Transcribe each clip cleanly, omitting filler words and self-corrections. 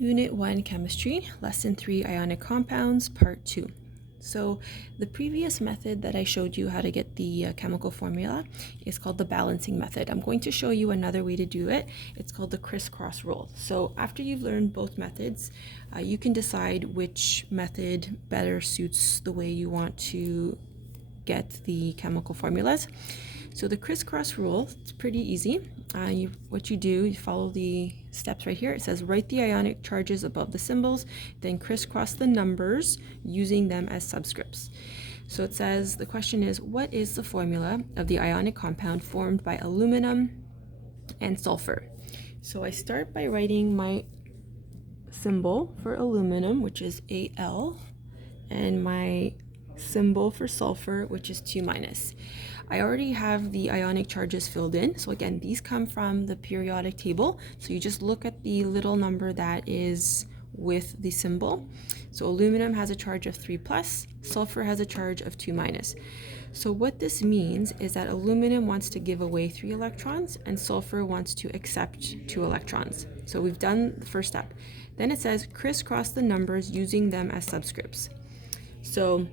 Unit 1 Chemistry, Lesson 3 Ionic Compounds, Part 2. So the previous method that I showed you how to get the chemical formula is called the balancing method. I'm going to show you another way to do it. It's called the Crisscross Rule. So after you've learned both methods, you can decide which method better suits the way you want to get the chemical formulas. So the crisscross rule, it's pretty easy. What you do, you follow the steps right here. It says write the ionic charges above the symbols, then crisscross the numbers using them as subscripts. So it says, the question is, what is the formula of the ionic compound formed by aluminum and sulfur? So I start by writing my symbol for aluminum, which is Al, and my symbol for sulfur, which is 2-. I already have the ionic charges filled in. So again, these come from the periodic table. So you just look at the little number that is with the symbol. So aluminum has a charge of 3+, sulfur has a charge of 2-. So what this means is that aluminum wants to give away 3 electrons and sulfur wants to accept 2 electrons. So we've done the first step. Then it says crisscross the numbers using them as subscripts. So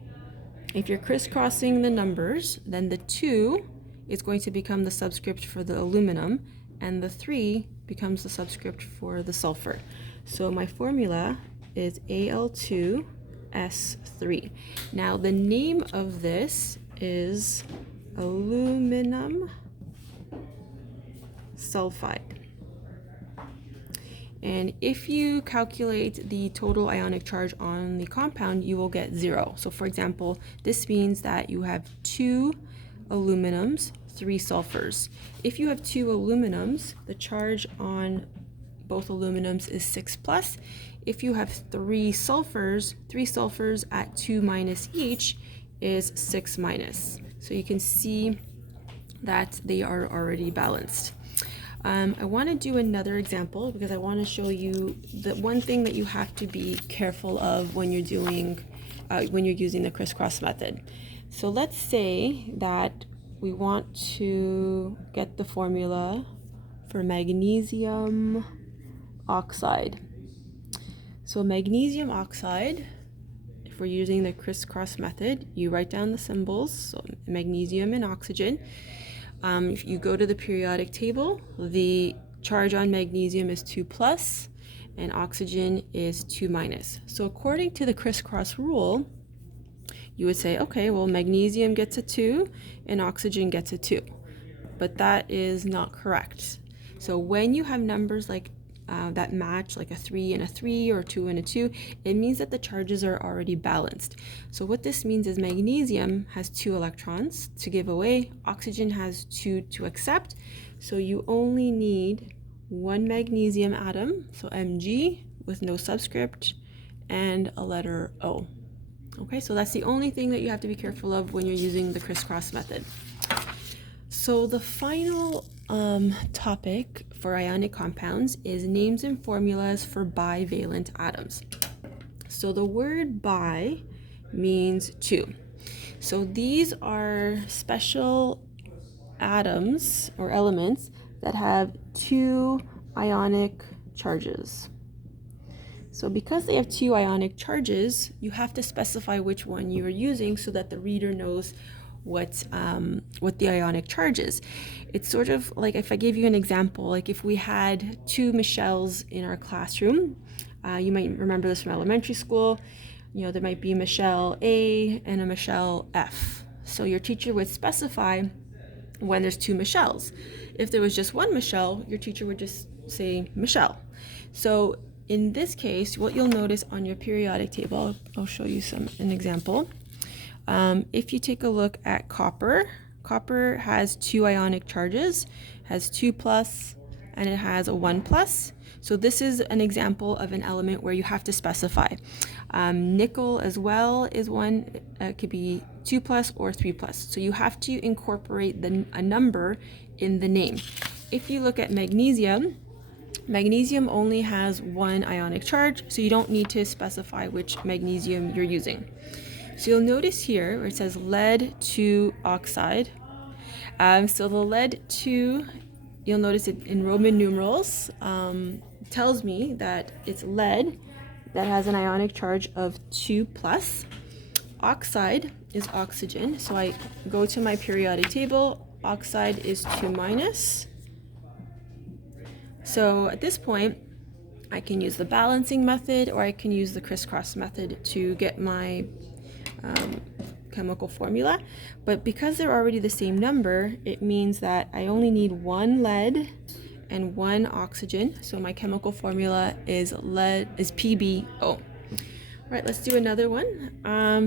if you're crisscrossing the numbers, then the 2 is going to become the subscript for the aluminum, and the 3 becomes the subscript for the sulfur. So my formula is Al2S3. Now the name of this is aluminum sulfide. And if you calculate the total ionic charge on the compound, you will get 0. So for example, this means that you have 2 aluminums, 3 sulfurs. If you have 2 aluminums, the charge on both aluminums is 6+. If you have 3 sulfurs at 2- each is 6-. So you can see that they are already balanced. I want to do another example because I want to show you the one thing that you have to be careful of when you're doing, when you're using the crisscross method. So let's say that we want to get the formula for magnesium oxide. So magnesium oxide, if we're using the crisscross method, you write down the symbols, so magnesium and oxygen. If you go to the periodic table, the charge on magnesium is 2+ and oxygen is 2-. So according to the crisscross rule, you would say, okay, well, magnesium gets a 2 and oxygen gets a 2. But that is not correct. So when you have numbers like that match, like a 3 and a 3 or 2 and a 2, it means that the charges are already balanced. So what this means is magnesium has 2 electrons to give away, oxygen has 2 to accept, so you only need 1 magnesium atom, so Mg with no subscript, and a letter O. Okay, so that's the only thing that you have to be careful of when you're using the crisscross method. So the final topic for ionic compounds is names and formulas for bivalent atoms. So the word bi means 2. So these are special atoms or elements that have 2 ionic charges. So because they have 2 ionic charges, you have to specify which one you are using so that the reader knows what the ionic charge is. It's sort of like, if I give you an example, like if we had 2 Michelles in our classroom, you might remember this from elementary school. You know, there might be Michelle A and a Michelle F. So your teacher would specify when there's 2 Michelles. If there was just 1 Michelle, your teacher would just say Michelle. So in this case, what you'll notice on your periodic table, I'll show you an example. If you take a look at copper has 2 ionic charges, has 2+ and it has a 1+. So this is an example of an element where you have to specify. Nickel as well is one, could be 2+ or 3+. So you have to incorporate a number in the name. If you look at magnesium only has 1 ionic charge, so you don't need to specify which magnesium you're using. So you'll notice here where it says lead 2 oxide. So the lead 2 you'll notice it in Roman numerals, tells me that it's lead that has an ionic charge of 2 plus. Oxide is oxygen, so I go to my periodic table. Oxide is 2 minus. So at this point, I can use the balancing method, or I can use the crisscross method to get my chemical formula. But because they're already the same number, it means that I only need 1 lead and 1 oxygen. So my chemical formula is PbO. All right, let's do another one.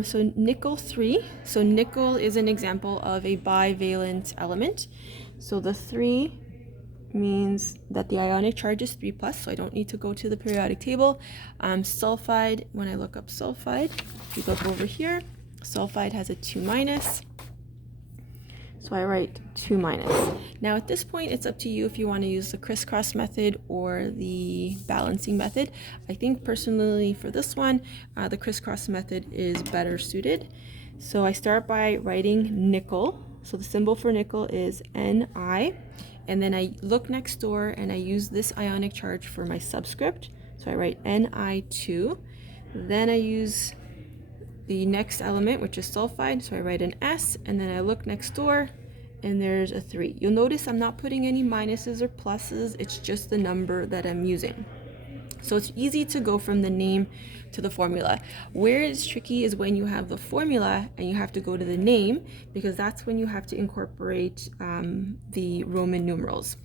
So nickel 3. So nickel is an example of a bivalent element. So the 3 means that the ionic charge is 3 plus, so I don't need to go to the periodic table. Sulfide, when I look up sulfide, if you look over here, sulfide has a 2 minus. So I write 2 minus. Now at this point, it's up to you if you want to use the crisscross method or the balancing method. I think personally for this one, the crisscross method is better suited. So I start by writing nickel. So the symbol for nickel is Ni. And then I look next door and I use this ionic charge for my subscript. So I write Ni2. Then I use the next element, which is sulfide. So I write an S, and then I look next door and there's a 3. You'll notice I'm not putting any minuses or pluses. It's just the number that I'm using. So it's easy to go from the name to the formula. Where it's tricky is when you have the formula and you have to go to the name, because that's when you have to incorporate the Roman numerals.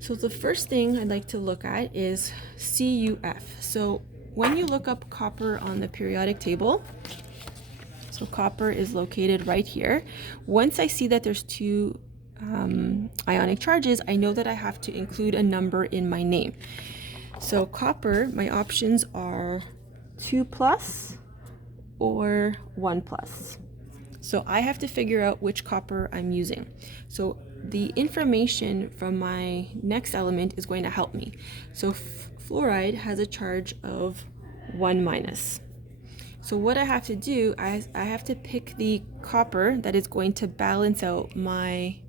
So the first thing I'd like to look at is CuF. So when you look up copper on the periodic table, so copper is located right here. Once I see that there's 2 ionic charges, I know that I have to include a number in my name. So copper, my options are 2 plus or 1 plus. So I have to figure out which copper I'm using. So the information from my next element is going to help me. So fluoride has a charge of 1 minus. So what I have to do, I have to pick the copper that is going to balance out my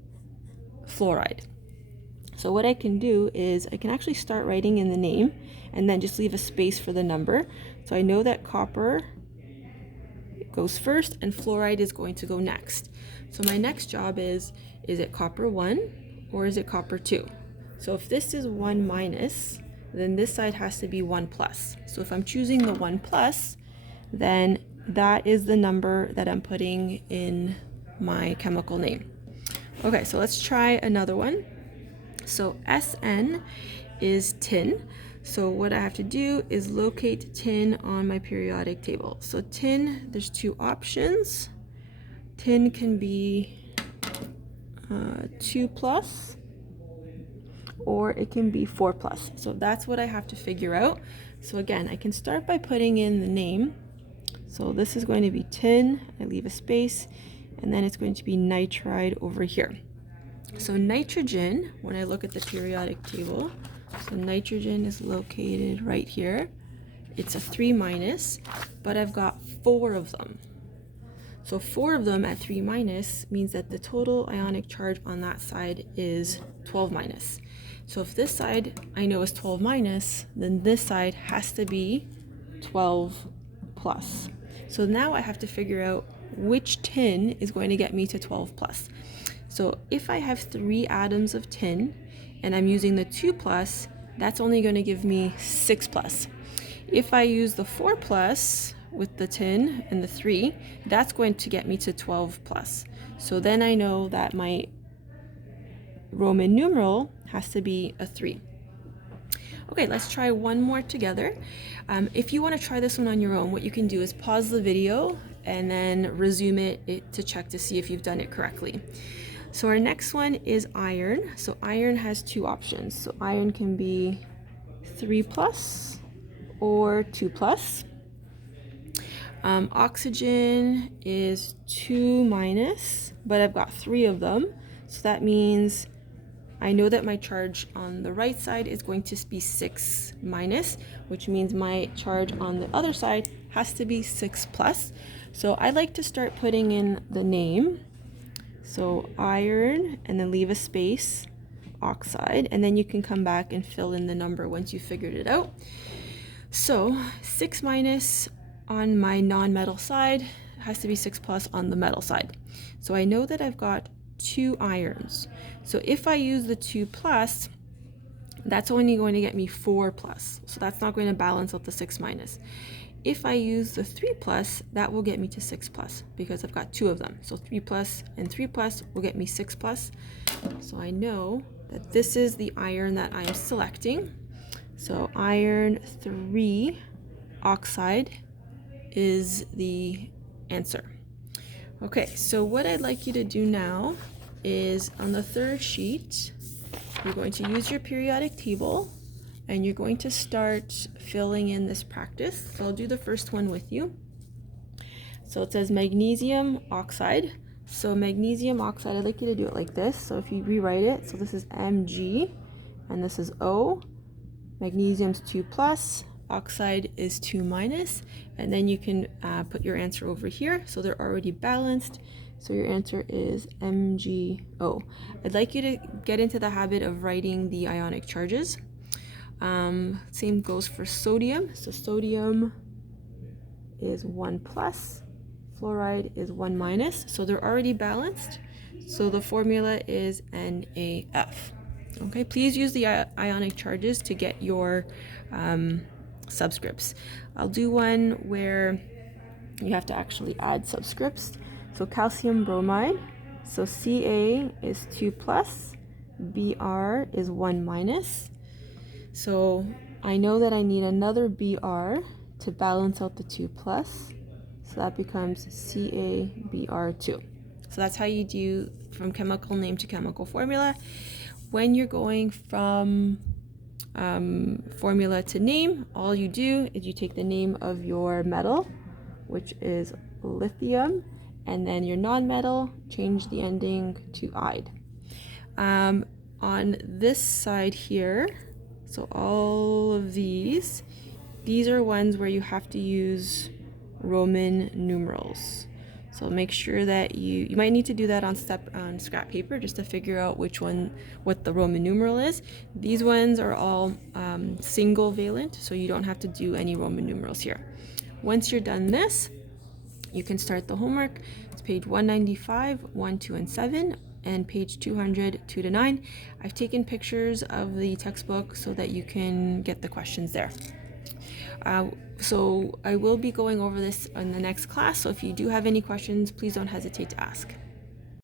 fluoride. So what I can do is I can actually start writing in the name and then just leave a space for the number. So I know that copper goes first and fluoride is going to go next. So my next job is it copper 1 or is it copper 2? So if this is 1 minus, then this side has to be 1 plus. So if I'm choosing the 1 plus, then that is the number that I'm putting in my chemical name. Okay, so let's try another one. So Sn is tin. So what I have to do is locate tin on my periodic table. So tin, there's 2 options. Tin can be 2 plus or it can be 4 plus. So that's what I have to figure out. So again, I can start by putting in the name. So this is going to be tin, I leave a space, and then it's going to be nitride over here. So nitrogen, when I look at the periodic table, so nitrogen is located right here. It's a 3 minus, but I've got 4 of them. So 4 of them at 3 minus means that the total ionic charge on that side is 12 minus. So if this side I know is 12 minus, then this side has to be 12 plus. So now I have to figure out which tin is going to get me to 12 plus. So if I have 3 atoms of tin and I'm using the 2 plus, that's only going to give me 6 plus. If I use the 4 plus with the tin and the 3, that's going to get me to 12 plus. So then I know that my Roman numeral has to be a 3. Okay, let's try one more together. If you want to try this one on your own, what you can do is pause the video and then resume it to check to see if you've done it correctly. So our next one is iron. So iron has 2 options. So iron can be 3 plus or 2 plus. Oxygen is 2 minus, but I've got 3 of them. So that means I know that my charge on the right side is going to be 6 minus, which means my charge on the other side has to be 6 plus. So I like to start putting in the name. So iron, and then leave a space. oxide, and then you can come back and fill in the number once you figured it out. So 6 minus on my non-metal side has to be 6 plus on the metal side. So I know that I've got 2 irons. So if I use the 2 plus, that's only going to get me 4 plus. So that's not going to balance out the 6 minus. If I use the 3 plus, that will get me to 6 plus because I've got 2 of them. So 3 plus and 3 plus will get me 6 plus. So I know that this is the iron that I'm selecting. So iron 3 oxide is the answer. Okay, so what I'd like you to do now is on the third sheet, you're going to use your periodic table and you're going to start filling in this practice. So I'll do the first one with you. So it says magnesium oxide. So magnesium oxide, I'd like you to do it like this. So if you rewrite it, so this is Mg and this is O. Magnesium's 2 plus, oxide is 2 minus, and then you can put your answer over here. So they're already balanced. So your answer is MgO. I'd like you to get into the habit of writing the ionic charges. Same goes for sodium. So sodium is 1 plus, fluoride is 1 minus. So they're already balanced. So the formula is NaF. Okay, please use the ionic charges to get your subscripts. I'll do one where you have to actually add subscripts. So calcium bromide, so Ca is 2 plus, Br is 1 minus. So I know that I need another Br to balance out the 2 plus. So that becomes CaBr2. So that's how you do from chemical name to chemical formula. When you're going from formula to name, all you do is you take the name of your metal, which is lithium, and then your non-metal, change the ending to "ide." On this side here, so all of these are ones where you have to use Roman numerals. So make sure that you might need to do that on scrap paper just to figure out what the Roman numeral is. These ones are all single valent, so you don't have to do any Roman numerals here. Once you're done this, you can start the homework. It's page 195, 1, 2, and 7, and page 200, 2 to 9. I've taken pictures of the textbook so that you can get the questions there. So I will be going over this in the next class, so if you do have any questions, please don't hesitate to ask.